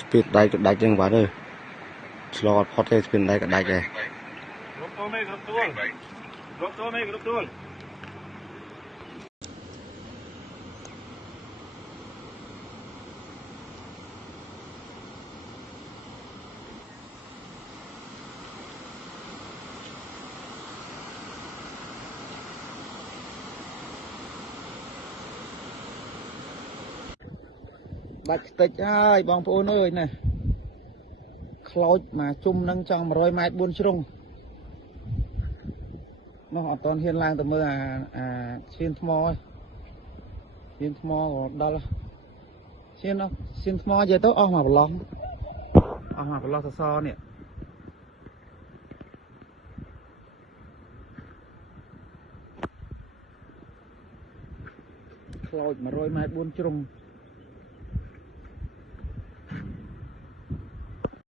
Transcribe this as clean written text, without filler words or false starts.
speed ដៃក៏ដាច់ចឹងបាទអើយឆ្លងអត់ផុតទេ speed ដៃក៏ដាច់ដែរ គ្រប់តូនមេគ្រប់ទួលគ្រប់តូនមេគ្រប់ទួល បាច់ខ្ទេចហើយបងប្អូនអើយណាខ្លោចមកជុំនឹងចង់100ម៉ែត្រ4ជ្រុងនោះអត់តន់ហ៊ានឡើងទៅមើលអាឈានថ្មហើយឈានថ្មក៏ដល់ឈានថ្មនិយាយទៅអស់មកប្រឡោះសសរនេះខ្លោច100ម៉ែត្រ4ជ្រុង